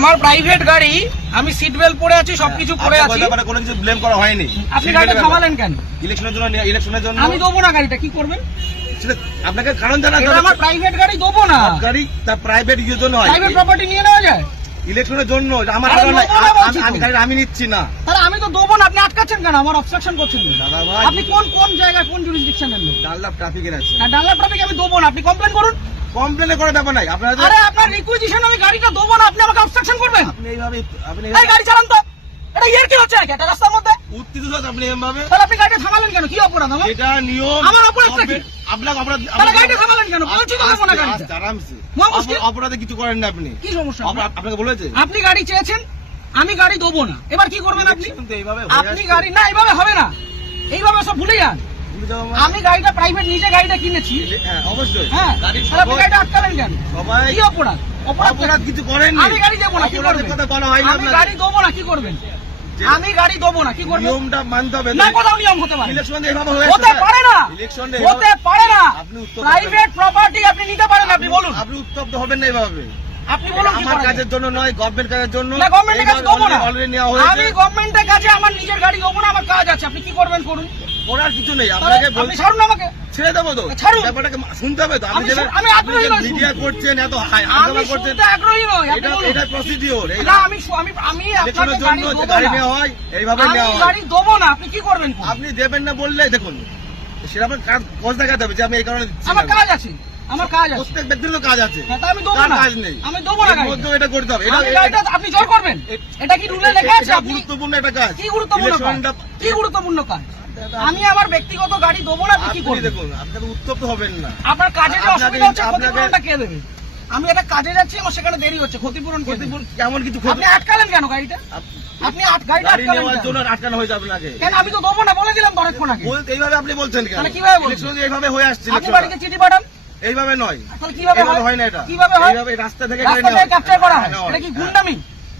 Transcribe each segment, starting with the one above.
আমার প্রাইভেট গাড়ি, আমি সিট বেল্ট পরে আছি, সবকিছু পরে আছি, কোনো কিছু ব্লেম করা হয়নি। আপনি গাড়িটা থামালেন কেন? ইলেকশনের জন্য আমি দেবো না গাড়িটা, কি করবেন? আপনাকে কারণ জানা, আমার প্রাইভেট গাড়ি দেবো না। গাড়ি তার প্রাইভেট ইউজের জন্য হয়, প্রাইভেট প্রপার্টি নিয়ে নেওয়া যায় ইলেকশনের জন্য। আমার আমি নিচ্ছি না, তাহলে আমি তো দেবো না। আপনি আটকাচ্ছেন কেন? আমার অবস্ট্রাকশন করছেন দাদা ভাই। আপনি কোন জায়গায়, কোন জুরিসডিকশনের লোক? ডাল্লাভ ট্রাফিকের আছে। ডাল্লাভ ট্রাফিক আমি দেবো না, আপনি কমপ্লেন করুন। কমপ্লেন করার ব্যাপার নাই আপনার। আরে আপনার রিকুইজিশন আমি গাড়িটা দেবো না, আপনি আমাকে অবস্ট্রাকশন করবেন? আপনি এইভাবে এই গাড়ি চালান তো, এটা ইয়ার কি হচ্ছে নাকি একটা রাস্তার মধ্যে? উত্তেজিত আপনি এভাবে, তাহলে আপনি গাড়িটা থামালেন কেন? কি অপরাধ আমার? এটা নিয়ম। আমার অপরাধটা কি? আপনাকে অপরাধ, তাহলে গাড়িটা থামালেন কেন? বলছি তো দেবো না গাড়িটা। আরামসে, মুশকিল। অপরাধে কিছু করেন না আপনি। কি সমস্যা? আপনাকে বলেছে আপনি গাড়ি চেয়েছেন, আমি গাড়ি দেবো না, এবার কি করবেন আপনি? এইভাবে আপনি গাড়ি না, এইভাবে হবে না, এইভাবে সব ভুলে যান। আমি গাড়িটা প্রাইভেট, নিজে গাড়িটা কিনেছি। হ্যাঁ অবশ্যই। হ্যাঁ, তাহলে আপনি গাড়িটা আটকালেন কেন? সবাই কি অপরাধ? অপরাধ কিছু করেননি। আমি গাড়ি দেবো না, কি করবেন? কথা বলা হয় না। আমি গাড়ি দেবো না, কি করবেন? আমি গাড়ি দেবো না, কি করবেন? নিয়মটা মানতে হবে না, কোথাও নিয়ম হতে পারে? ইলেকশন এইভাবে হয়ে হতে পারে না, ইলেকশনে হতে পারে না। আপনি উত্তর প্রাইভেট প্রপার্টি আপনি নিতে পারেন, আপনি বলুন। আপনি উত্তপ্ত হবেন না এইভাবে। আপনি বলুন কি আমার করা কাজের যায়? জন্য নয়, গভর্নমেন্ট কাজের জন্য। না, গভর্নমেন্টের কাছে দেবো না। অলরেডি নেওয়া হয়েছে। আমি গভর্নমেন্টের কাছে আমার নিজের গাড়ি দেবো না, আমার কাজ আছে। আপনি কি করবেন করুন, করার কিছু নেই। আপনাকে আপনি ছাড়ুন আমাকে। ছেড়ে দেবো তো, ছাড়ুন। ব্যাপারটাকে শুনতে হবে তো। আমি আগ্রহী নই। মিডিয়া করছেন, এত আমি হাঙ্গামা করছেন, শুনতে আগ্রহী নই, আপনি বলুন। এটা প্রসিডিওর। না, আমি আপনাকে গাড়ি দেবো গাড়ি না। নেওয়া হয়, এইভাবে আমি নেওয়া হয়। গাড়ি দেবো না, আপনি কি করবেন করুন। আপনি দেবেন না বললে দেখুন, সেটা আপনার কাজ দেখাতে হবে যে আমি এই কারণে দিচ্ছি আমার না। কাজ আছে, আমার কাজ আছে। প্রত্যেক ব্যক্তির তো কাজ আছে, হ্যাঁ, তা আমি দেবো কার না। কাজ নেই? আমি দেবো না এর গাড়িটা। মধ্যেও এটা করতে হবে। আমি গাড়িটা আপনি জোর করবেন? এটা কি রুলে লেখা আছে? এটা আপনি গুরুত্বপূর্ণ একটা কাজ। কি গুরুত্বপূর্ণ কাজ? ইলেকশনটা কি গুরুত্বপূর্ণ কাজ? আমি আমার ব্যক্তিগত গাড়ি দেবো না, আপনি কি আপনি করবেন? দেখুন, আপনাকে উত্তপ্ত হবেন না। আপনার কাজে যে আপনাকে- অসুবিধা হচ্ছে, আপনাকে- ক্ষতিপূরণটা কে দেবে? আমি একটা কাজে যাচ্ছি, আমার সেখানে দেরি হচ্ছে, ক্ষতিপূরণ কে দেবে? কেমন কিছু আপনি আটকালেন কেন গাড়িটা? আপনি গাড়িটা গাড়ি আটকালেন নেওয়ার কেন? জন্য আটকানো হয়েছে আপনাকে। কেন? আমি তো দেবো না বলে দিলাম তো অনেকক্ষণ আগে। এইভাবে আপনি বলছেন কেন? তাহলে কিভাবে বলছেন? ইলেকশন এইভাবে হয়ে আসছে। আপনি ইলেকশনটা। বাড়িতে চিঠি পাঠান। এইভাবে নয়, তাহলে কিভাবে এইভাবে হয়? হয় না। এটা কিভাবে হয়? এইভাবে রাস্তা থেকে রাস্তা থেকে ক্যাপচার করা হয়, এটা কি গুন্ডামি?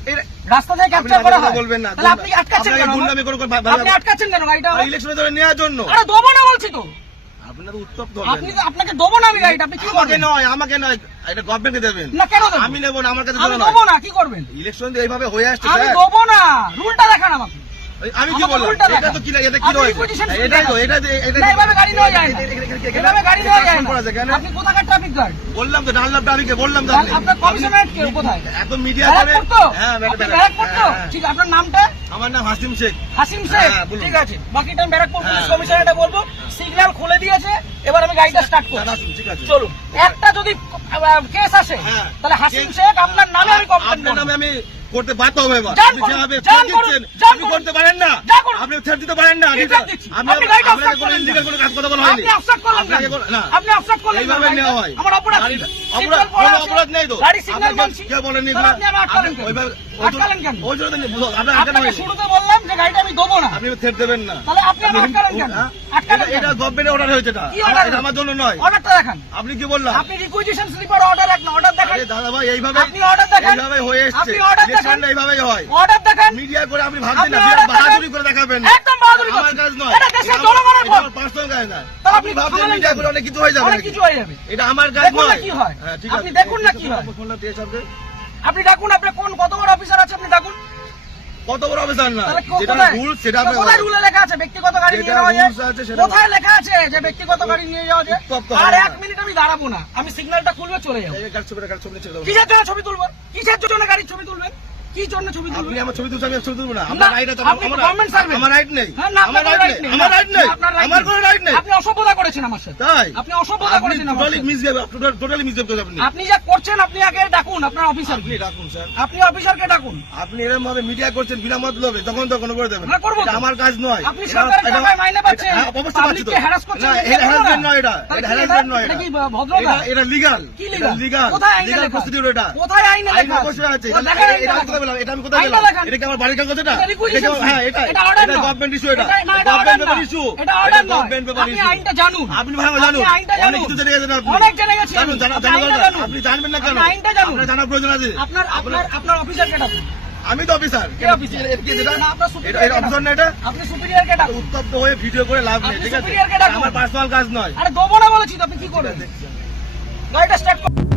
এটা- রাস্তা থেকে আপনি ক্যাপচার করা হয়? বলবেন না। তাহলে আপনি আটকাচ্ছেন আপনাকে কেন? গুন্ডামি করে আপনি আটকাচ্ছেন কেন গাড়িটা? ইলেকশনে ধরে নেওয়ার জন্য। আরে দেবো না বলছি তো। আপনার উত্তপ্ত আপনি আপনাকে দেবো না আমি গাড়িটা, আপনি কি আমাকে করবেন? নয়, আমাকে নয়, এটা গভর্নমেন্টকে দেবেন। না, কেন দেবো? আমি নেবো না, আমার কাছে আমি দেবো দেবো না, কি করবেন? ইলেকশন এইভাবে হয়ে আসছে আমি স্যার। দেবো না, রুলটা দেখান আমাকে। আমি কি আমাকে বললাম? উল্টা এটা দেখান। তো কি এটা কি আপনি রয়েছে? requisition এটাই তো, দেখান। এটা না, এভাবে গাড়ি নেওয়া যায় না। এভাবে গাড়ি নেওয়া যায় করা যায় কেন? না। আপনি কোথাকার ট্রাফিক গার্ড? বললাম তো, ডানলাভ ট্রাফিকে বললাম তো। আপনার কমিশনারেট কে কোথায়? এত মিডিয়া করে। ব্যারাকপুর তো? হ্যাঁ, আপনি ব্যারাকপুর তো? ঠিক, আপনার নামটা? আমার নাম হাসিম শেখ। হাসিম শেখ। হ্যাঁ, বলুন। ঠিক আছে, বাকিটা আমি ব্যারাকপুর পুলিশ হ্যাঁ। কমিশনারেটে বলবো। সিগন্যাল খুলে দিয়েছে, এবার আমি গাড়িটা স্টার্ট করব। ঠিক আছে, চলুন। একটা যদি কেস আসে, হ্যাঁ। তাহলে হাসিম শেখ আপনার নামে আমি কমপ্লেন আপনার করব। নামে আমি করতে বাধ্য হবে এবার। যান আপনি করুন, যেভাবে যান threat করুন, দিচ্ছেন, যান আপনি করুন। করতে পারেন না। যান করুন। আপনি threat দিতে পারেন না। কি threat দিচ্ছি? আমি আপনি গাড়িটা আপনাকে obstruct কোনো করলেন illegal কেন? কোনো কাজ কথা বলা হয়নি। আপনি obstruct করলেন আপনাকে কেন? না। আপনি obstruct করলেন কেন? এইভাবে নেওয়া হয়। আমার অপরাধ কি? গাড়ি- সিগন্যাল পড়ে কোনো আছে। অপরাধ নেই তো। গাড়ি সিগন্যাল আপনাকে মানছি। কেউ বলেনি তাহলে আপনি আমার আটকালেন কেন? ওইভাবে- আটকালেন কেন? ওই জন্য তো আপনার আটকানো আপনাকে হয়নি। শুরুতে বললাম যে গাড়িটা আমি দেবো না। আপনি থ্রেট দেবেন না। তাহলে আপনি আমার আটকালেন কেন? হ্যাঁ? আটকালেন কেন? এটা গভর্নমেন্টের অর্ডার হয়েছে। এটা কি order? এটা আমার জন্য নয়। অর্ডারটা দেখান। আপনি কি বললাম? আপনি রিকুইজিশন স্লিপার অর্ডার রাখেন, অর্ডার দেখান। আরে দাদা ভাই, এইভাবে আপনি order দেখান। এইভাবে হয়ে এসেছে। আপনি order দেখান। ইলেকশনটা এইভাবেই হয়। অর্ডার দেখান। মিডিয়া করে আপনি ভাবছেন আপনি না, order বিরাট দেখান। বাহাদুরি করে দেখাবেন। একদম বাহাদুরি আমার করছেন। কাজ নয়। এটা দেশের জনগণের ভোট। পার্সোনাল কাজ না। তাহলে আপনি আপনি ভাবছেন থামালেন মিডিয়া কেন? করে অনেক কিছু হয়ে যাবে অনেক নাকি? কিছু হয়ে যাবে। এটা আমার কাজ দেখুন না নয়। কি হয়। হ্যাঁ, ঠিক আপনি আছে। দেখুন না কি হয়। ফোনটা দিয়ে সবকে। আপনি ডাকুন, আপনার কত বড় অফিসার আছে আপনি ডাকুন। কত বড় অফিসার না, তাহলে যেটা কোথায়? রুল সেটা আপনি কোথায় রুলে লেখা আছে ব্যক্তিগত গাড়ি নিয়ে যেটা যাওয়া যায়? rules আছে সেটা কোথায় লেখা আছে যে ব্যক্তিগত গাড়ি নিয়ে যাওয়া যায়? উত্তপ্ত আর হবে এক না। মিনিট আমি দাঁড়াবো না, আমি সিগন্যালটা খুলবে চলে যাবো। এই ছবি ছেড়ে দেবো। কিসের জন্য ছবি তুলবো? কিসের জন্য গাড়ির ছবি তুলবেন? কি জন্য ছবি আপনি তুলবেন? আমার ছবি তুলছেন, আমি ছবি তুলবো না। না, আমার রাইট আছে। আপনি গভর্নমেন্ট সার্ভেন্ট। আমার রাইট নেই। হ্যাঁ, না, আমার আপনার রাইট right নেই। নেই। আমার রাইট নেই। না, আপনার right আমার নেই। কোনো রাইট নেই। আপনি অসভ্যতা করেছেন আমার সাথে। তাই আপনি অসভ্যতা আপনি করেছেন আমার টোটালি সাথে। মিসবিহেভ, টোটালি মিসবিহেভ করেছেন আপনি। আপনি যা করছেন, আপনি আগে ডাকুন আপনার অফিসার। আপনি ডাকুন স্যার। আপনি অফিসারকে ডাকুন। আপনি এরকম ভাবে মিডিয়া করছেন বিনা মতলবে, তখন করে দেবেন। হ্যাঁ, করবো তো। এটা আমার কাজ নয়। আপনি সরকারের টাকায় মাইনে পাচ্ছেন, হ্যাঁ, অবশ্যই পাচ্ছি তো। পাবলিককে হ্যারাস করছেন। না, এটা এটা করবো না। harassment নয় এটা। তাহলে এটা কি harassment নয় এটা এটা। কি ভদ্রতা? এটা লিগ্যাল। কি legal? লিগ্যাল। কোথায় আইনে লিগ্যাল লেখা? প্রসিডিউর এটা। কোথায় আইনে আইন লেখা আছে? অবশ্যই আছে। কোথায় দেখান আইনে এটা আমি লেখা? কোথায় বললাম? এটা আমি কোথায় আইনটা বললাম? দেখান। এটা কি আমার বাড়ির কাগজ এটা? এটা requisition হ্যাঁ, এটা এটা order এটা নয়। গভর্নমেন্ট ইস্যু এটা। না, এটা order গভর্নমেন্ট নয়। ইস্যু। এটা order নয়। গভর্নমেন্ট পেপার আপনি ইস্যু। আইনটা জানুন। আপনি ভালো জানুন। আপনি আইনটা অনেক জানুন। কিছু জেনে গেছেন আপনি। অনেক জেনে গেছি জানুন, আমি। জানা আপনি আইনটা দরকার। জানুন। আপনি জানবেন না কেন? আপনি আইনটা জানুন। আপনার জানার প্রয়োজন আছে। আপনার অফিসারকে ডাকুন। আমি তো অফিসার। কে অফিসার? এটা কি যেটা? না, আপনার এটা superior কে অফিসার না ডাকুন। এটা? আপনি সুপিরিয়রকে ডাকুন। উত্তপ্ত হয়ে ভিডিও করে লাভ নেই, আপনি ঠিক আছে? superior কে ডাকুন। আমার পার্সোনাল কাজ নয়। আরে দেবো না বলেছি তো, আপনি কি করবেন? গাড়িটা স্টার্ট করুন।